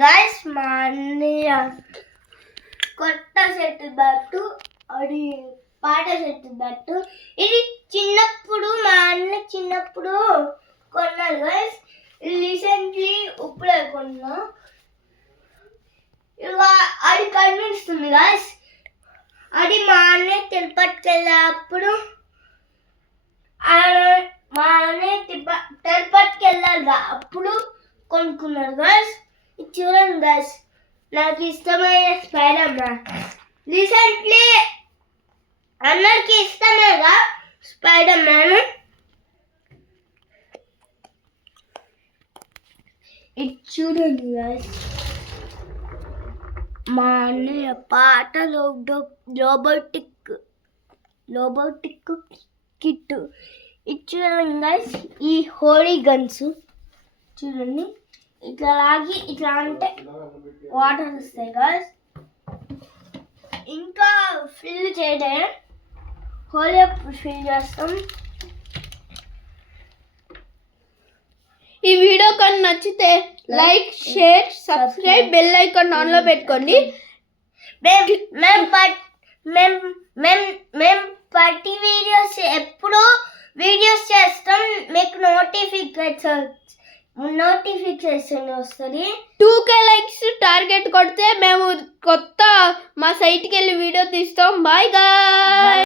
Guys మా అన్నయ్య కొత్త సెట్ బ్యాట్ అది పాట సెట్ బ్యాట్. ఇది చిన్నప్పుడు మా అన్న చిన్నప్పుడు కొన్నాడు గాయస్. రీసెంట్లీ ఇప్పుడే కొన్నా. అది కనిపిస్తుంది గాయస్. అది మా అన్నయ్య తిరుపతికి వెళ్ళేటప్పుడు మా అన్నయ్య తిరుపతికి వెళ్ళాలి అప్పుడు కొనుక్కున్నారు గాయస్. చూడండి గాయస్, నాకు ఇష్టమైన స్పైడర్ మ్యాన్. రీసెంట్లీ అందరికి ఇష్టమేగా స్పైడర్ మ్యాన్. ఇది చూడండి గాయస్, మా అన్నయ్య పాట రోబోటిక్ కిట్. ఇది చూడండి గైస్, ఈ హోలీ గన్స్ చూడండి. ఇట్లా లాగి ఇట్లా అంటే వాటర్ వస్తాయి గైస్. ఇంకా ఫిల్ చేయడం హోలీ అప్పుడు ఫిల్ చేస్తాం. ఈ వీడియో కానీ నచ్చితే like, share, subscribe, bell icon ఆన్లో పెట్టుకోండి. మేము ప్రతి ఎప్పుడు వీడియోస్ చేస్తాం. మీకు నోటిఫికేషన్ వస్తుంది. 2K లైక్స్ టార్గెట్ కొడితే మేము కొత్త మా సైట్కి వెళ్ళి వీడియో తీస్తాం. Bye guy.